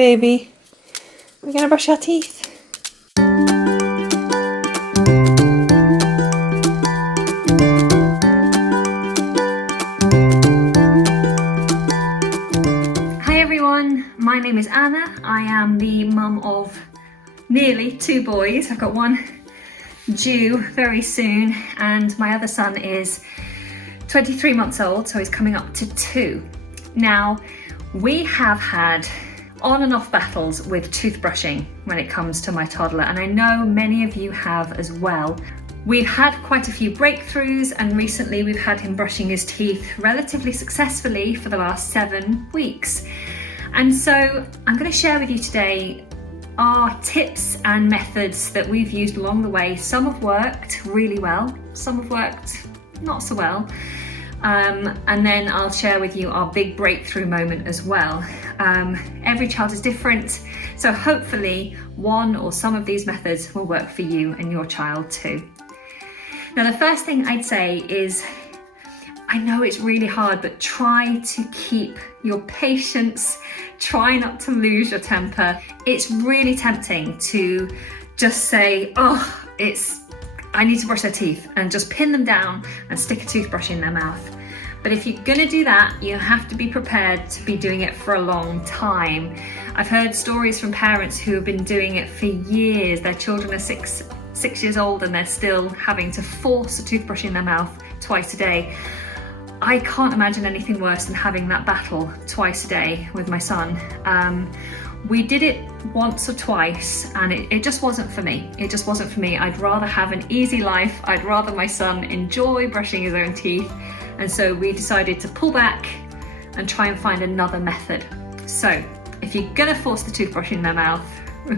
baby. We're gonna brush our teeth. Hi everyone, my name is Anna. I am the mum of nearly 2 boys. I've got one due very soon, and my other son is 23 months old, so he's coming up to 2. Now, we have had on and off battles with toothbrushing when it comes to my toddler, and I know many of you have as well. We've had quite a few breakthroughs, and recently we've had him brushing his teeth relatively successfully for the last 7 weeks. And so I'm going to share with you today our tips and methods that we've used along the way. Some have worked really well, some have worked not so well. And then I'll share with you our big breakthrough moment as well. Every child is different, so hopefully one or some of these methods will work for you and your child too. Now, the first thing I'd say is, I know it's really hard, but try to keep your patience, try not to lose your temper. It's really tempting to just say, oh, I need to brush their teeth, and just pin them down and stick a toothbrush in their mouth. But if you're gonna do that, you have to be prepared to be doing it for a long time. I've heard stories from parents who have been doing it for years. Their children are six years old and they're still having to force a toothbrush in their mouth twice a day. I can't imagine anything worse than having that battle twice a day with my son. We did it once or twice, and it just wasn't for me. It just wasn't for me. I'd rather have an easy life. I'd rather my son enjoy brushing his own teeth. And so we decided to pull back and try and find another method. So if you're gonna force the toothbrush in their mouth,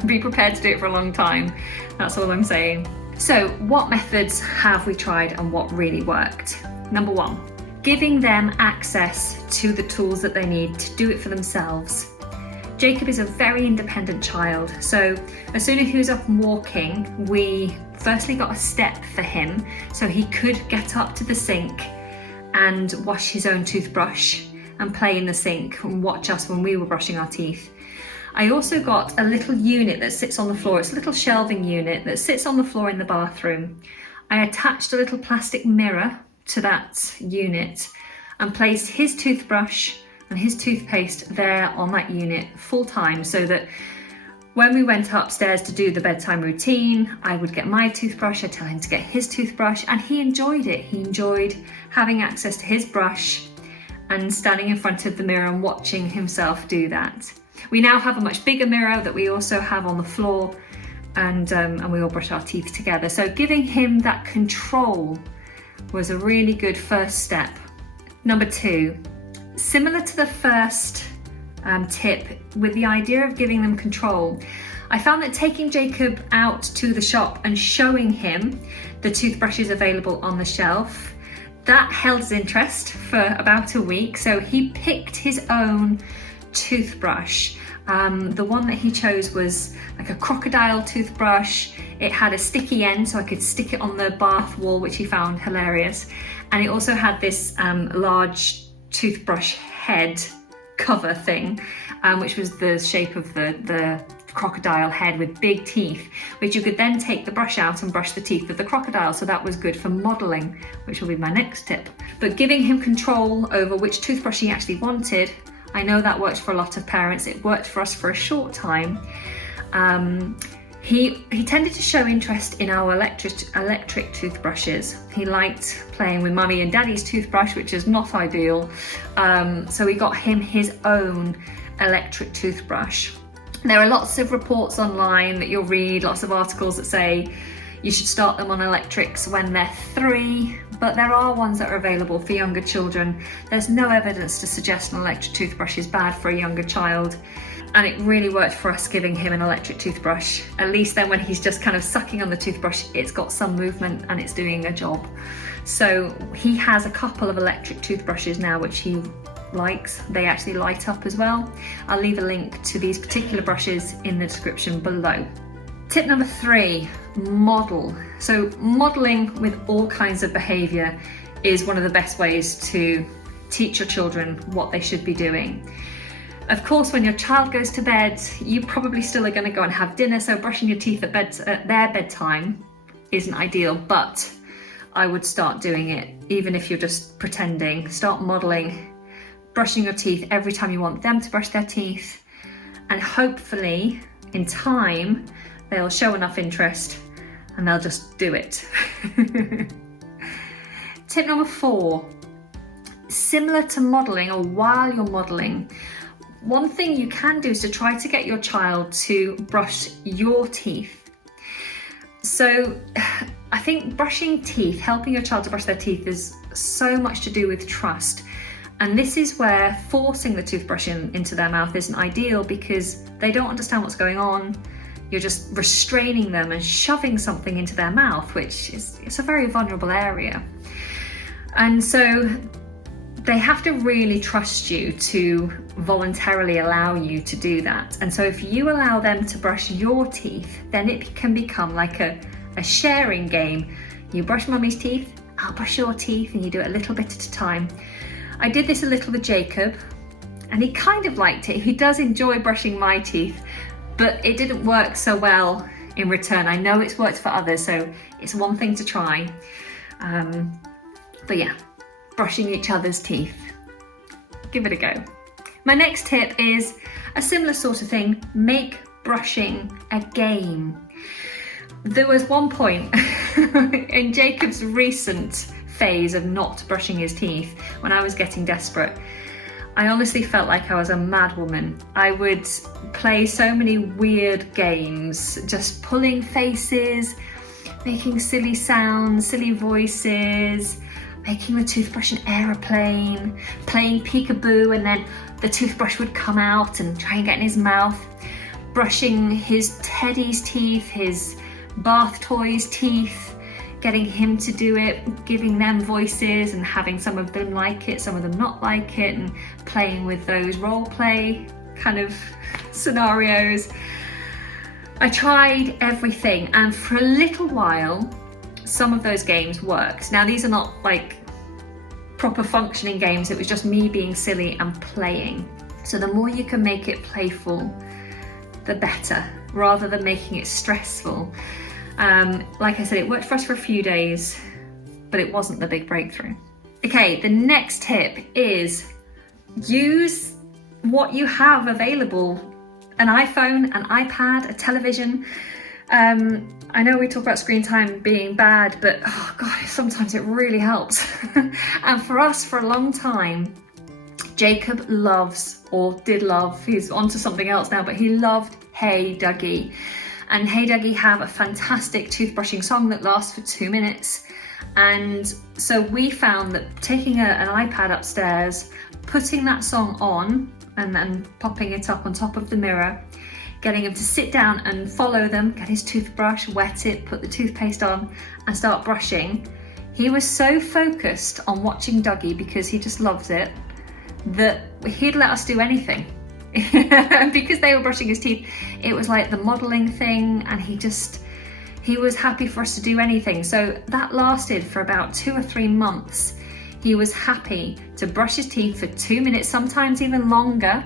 be prepared to do it for a long time. That's all I'm saying. So what methods have we tried and what really worked? Number 1, giving them access to the tools that they need to do it for themselves. Jacob is a very independent child, so as soon as he was up and walking, we firstly got a step for him so he could get up to the sink and wash his own toothbrush and play in the sink and watch us when we were brushing our teeth. I also got a little unit that sits on the floor. It's a little shelving unit that sits on the floor in the bathroom. I attached a little plastic mirror to that unit and placed his toothbrush and his toothpaste there on that unit full time, so that when we went upstairs to do the bedtime routine, I would get my toothbrush, I'd tell him to get his toothbrush, and he enjoyed it. He enjoyed having access to his brush and standing in front of the mirror and watching himself do that. We now have a much bigger mirror that we also have on the floor, and we all brush our teeth together. So giving him that control was a really good first step. Number 2, similar to the first tip, with the idea of giving them control, I found that taking Jacob out to the shop and showing him the toothbrushes available on the shelf, that held his interest for about a week. So he picked his own toothbrush. The one that he chose was like a crocodile toothbrush. It had a sticky end so I could stick it on the bath wall, which he found hilarious. And it also had this large toothbrush head cover thing, which was the shape of the crocodile head with big teeth, which you could then take the brush out and brush the teeth of the crocodile. So that was good for modelling, which will be my next tip. But giving him control over which toothbrush he actually wanted, I know that worked for a lot of parents. It worked for us for a short time. He tended to show interest in our electric toothbrushes. He liked playing with mummy and daddy's toothbrush, which is not ideal. So we got him his own electric toothbrush. There are lots of reports online that you'll read, lots of articles that say you should start them on electrics when they're 3, but there are ones that are available for younger children. There's no evidence to suggest an electric toothbrush is bad for a younger child. And it really worked for us giving him an electric toothbrush. At least then when he's just kind of sucking on the toothbrush, it's got some movement and it's doing a job. So he has a couple of electric toothbrushes now, which he likes. They actually light up as well. I'll leave a link to these particular brushes in the description below. Tip number 3, model. So modeling with all kinds of behavior is one of the best ways to teach your children what they should be doing. Of course, when your child goes to bed, you probably still are going to go and have dinner, so brushing your teeth at their bedtime isn't ideal, but I would start doing it, even if you're just pretending. Start modelling brushing your teeth every time you want them to brush their teeth, and hopefully in time they'll show enough interest and they'll just do it. Tip number 4, similar to modelling, or while you're modelling, one thing you can do is to try to get your child to brush your teeth. So I think brushing teeth, helping your child to brush their teeth, is so much to do with trust. And this is where forcing the toothbrush into their mouth isn't ideal, because they don't understand what's going on. You're just restraining them and shoving something into their mouth, which is, it's a very vulnerable area. And so they have to really trust you to voluntarily allow you to do that. And so if you allow them to brush your teeth, then it can become like a sharing game. You brush mummy's teeth, I'll brush your teeth, and you do it a little bit at a time. I did this a little with Jacob, and he kind of liked it. He does enjoy brushing my teeth, but it didn't work so well in return. I know it's worked for others, so it's one thing to try. But yeah, brushing each other's teeth. Give it a go. My next tip is a similar sort of thing. Make brushing a game. There was one point in Jacob's recent phase of not brushing his teeth, when I was getting desperate, I honestly felt like I was a madwoman. I would play so many weird games, just pulling faces, making silly sounds, silly voices, making the toothbrush an aeroplane, playing peekaboo, and then the toothbrush would come out and try and get in his mouth, brushing his teddy's teeth, his bath toys' teeth, getting him to do it, giving them voices and having some of them like it, some of them not like it, and playing with those role play kind of scenarios. I tried everything, and for a little while some of those games worked. Now, these are not like proper functioning games, it was just me being silly and playing. So the more you can make it playful, the better, rather than making it stressful. Like I said, it worked for us for a few days, but it wasn't the big breakthrough. Okay, the next tip is use what you have available. An iPhone, an iPad, a television. I know we talk about screen time being bad, but oh God, sometimes it really helps. And for us, for a long time, Jacob loves, or did love, he's onto something else now, but he loved Hey Dougie. And Hey Dougie have a fantastic toothbrushing song that lasts for 2 minutes. And so we found that taking an iPad upstairs, putting that song on, and then popping it up on top of the mirror, getting him to sit down and follow them, get his toothbrush, wet it, put the toothpaste on and start brushing. He was so focused on watching Dougie, because he just loves it, that he'd let us do anything. Because they were brushing his teeth, it was like the modelling thing, and he was happy for us to do anything. So that lasted for about 2 or 3 months. He was happy to brush his teeth for 2 minutes, sometimes even longer,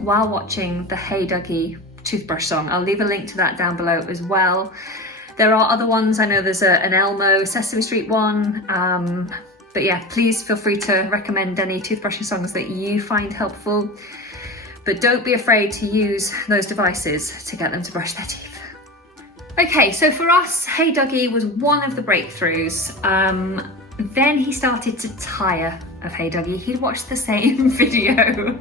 while watching the Hey Dougie toothbrush song. I'll leave a link to that down below as well. There are other ones. I know there's an Elmo Sesame Street one. But yeah, please feel free to recommend any toothbrushing songs that you find helpful. But don't be afraid to use those devices to get them to brush their teeth. Okay, so for us, Hey Dougie was one of the breakthroughs. Then he started to tire of Hey Dougie. He'd watched the same video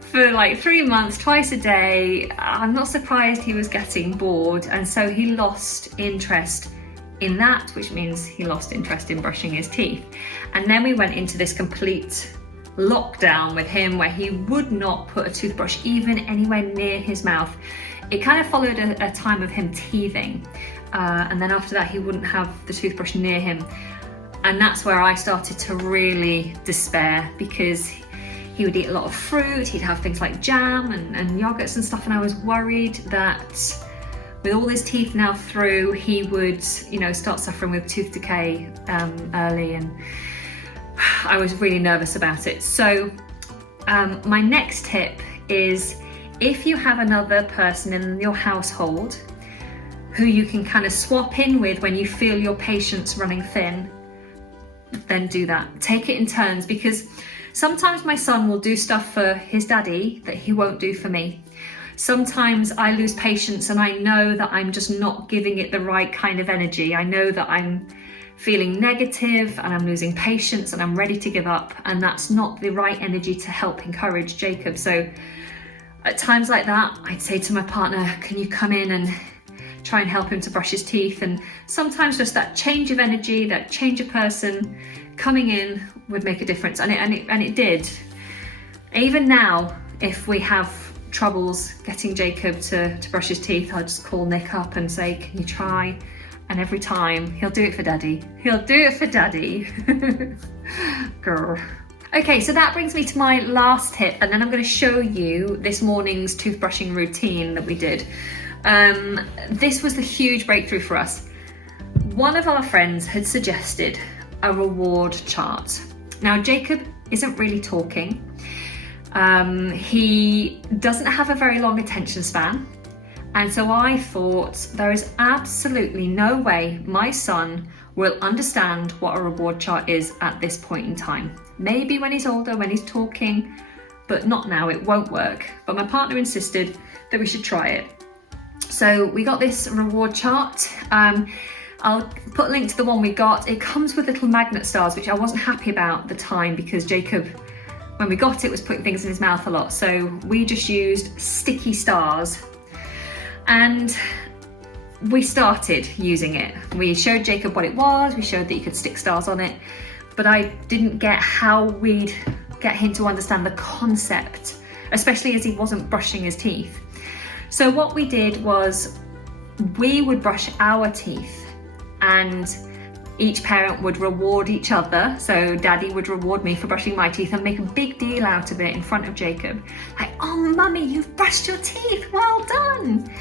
for like 3 months, twice a day. I'm not surprised he was getting bored, and so he lost interest in that, which means he lost interest in brushing his teeth. And then we went into this complete lockdown with him, where he would not put a toothbrush even anywhere near his mouth. It kind of followed a time of him teething, and then after that he wouldn't have the toothbrush near him. And that's where I started to really despair, because he would eat a lot of fruit, he'd have things like jam and yogurts and stuff, and I was worried that with all his teeth now through, he would, start suffering with tooth decay early, and I was really nervous about it. So My next tip is, if you have another person in your household who you can kind of swap in with when you feel your patience running thin, then do that. Take it in turns, because sometimes my son will do stuff for his daddy that he won't do for me. Sometimes I lose patience and I know that I'm just not giving it the right kind of energy. I know that I'm feeling negative and I'm losing patience and I'm ready to give up, and that's not the right energy to help encourage Jacob. So at times like that, I'd say to my partner, can you come in and try and help him to brush his teeth? And sometimes just that change of energy, that change of person coming in would make a difference, and it did. Even now, if we have troubles getting Jacob to brush his teeth, I'll just call Nick up and say, can you try? And every time he'll do it for daddy. He'll do it for daddy. Girl. Okay, so that brings me to my last tip, and then I'm going to show you this morning's toothbrushing routine that we did. This was the huge breakthrough for us. One of our friends had suggested a reward chart. Now, Jacob isn't really talking. He doesn't have a very long attention span. And so I thought, there is absolutely no way my son will understand what a reward chart is at this point in time. Maybe when he's older, when he's talking, but not now, it won't work. But my partner insisted that we should try it. So we got this reward chart. I'll put a link to the one we got. It comes with little magnet stars, which I wasn't happy about at the time, because Jacob, when we got it, was putting things in his mouth a lot. So we just used sticky stars. And we started using it. We showed Jacob what it was. We showed that you could stick stars on it, but I didn't get how we'd get him to understand the concept, especially as he wasn't brushing his teeth. So what we did was, we would brush our teeth and each parent would reward each other. So daddy would reward me for brushing my teeth and make a big deal out of it in front of Jacob. Like, oh mummy, you've brushed your teeth, well done.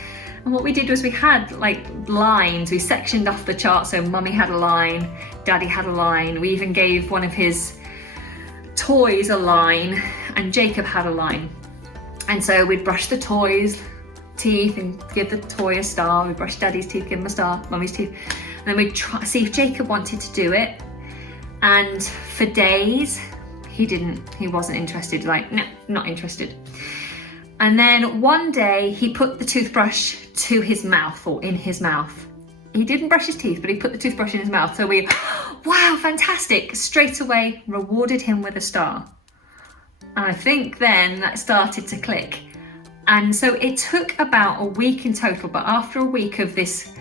And what we did was, we had like lines, we sectioned off the chart. So mummy had a line, daddy had a line. We even gave one of his toys a line, and Jacob had a line. And so we'd brush the toys' teeth and give the toy a star. We'd brush daddy's teeth, give him a star, mummy's teeth. And then we'd try see if Jacob wanted to do it. And for days, he wasn't interested, like, no, not interested. And then one day he put the toothbrush to his mouth, or in his mouth. He didn't brush his teeth, but he put the toothbrush in his mouth. So we, wow, fantastic. Straight away rewarded him with a star. And I think then that started to click. And so it took about a week in total, but after a week of this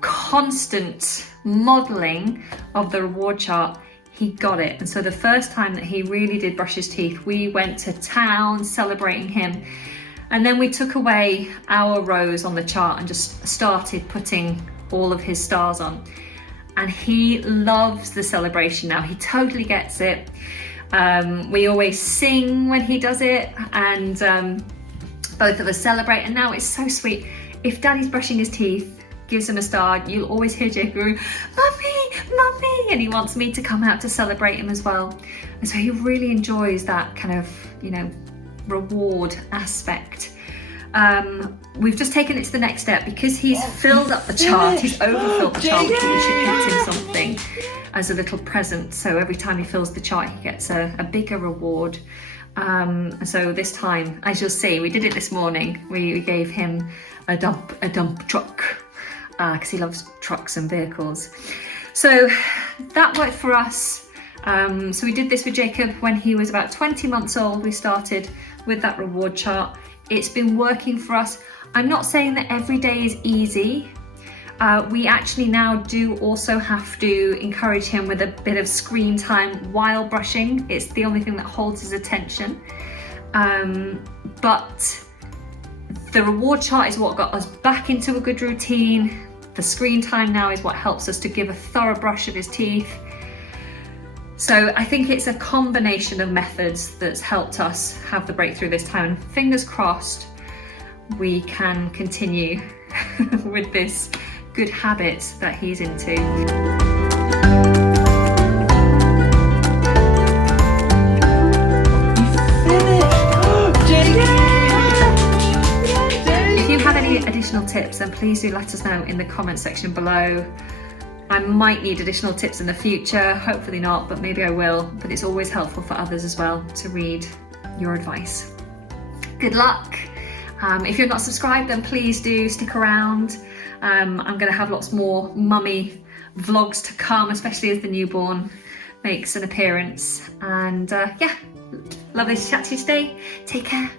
constant modeling of the reward chart, he got it. And so the first time that he really did brush his teeth, we went to town celebrating him. And then we took away our rows on the chart and just started putting all of his stars on. And he loves the celebration now. He totally gets it. We always sing when he does it, and both of us celebrate. And now it's so sweet. If daddy's brushing his teeth, gives him a star, you'll always hear Jacob going, mummy, mummy, and he wants me to come out to celebrate him as well. And so he really enjoys that kind of, reward aspect. We've just taken it to the next step, because he's filled up the chart, he's overfilled the chart. We should get him something as a little present. So every time he fills the chart, he gets a bigger reward. So this time, as you'll see, we did it this morning. We gave him a dump truck, because he loves trucks and vehicles. So that worked for us. So we did this with Jacob when he was about 20 months old. We started with that reward chart. It's been working for us. I'm not saying that every day is easy. We actually now do also have to encourage him with a bit of screen time while brushing. It's the only thing that holds his attention. But the reward chart is what got us back into a good routine. The screen time now is what helps us to give a thorough brush of his teeth. So I think it's a combination of methods that's helped us have the breakthrough this time. And fingers crossed, we can continue with this good habit that he's into. You finished! any additional tips, then please do let us know in the comment section below. I might need additional tips in the future, hopefully not, but maybe I will. But it's always helpful for others as well to read your advice. Good luck. If you're not subscribed, then please do stick around. I'm going to have lots more mummy vlogs to come, especially as the newborn makes an appearance. And yeah, lovely to chat to you today. Take care.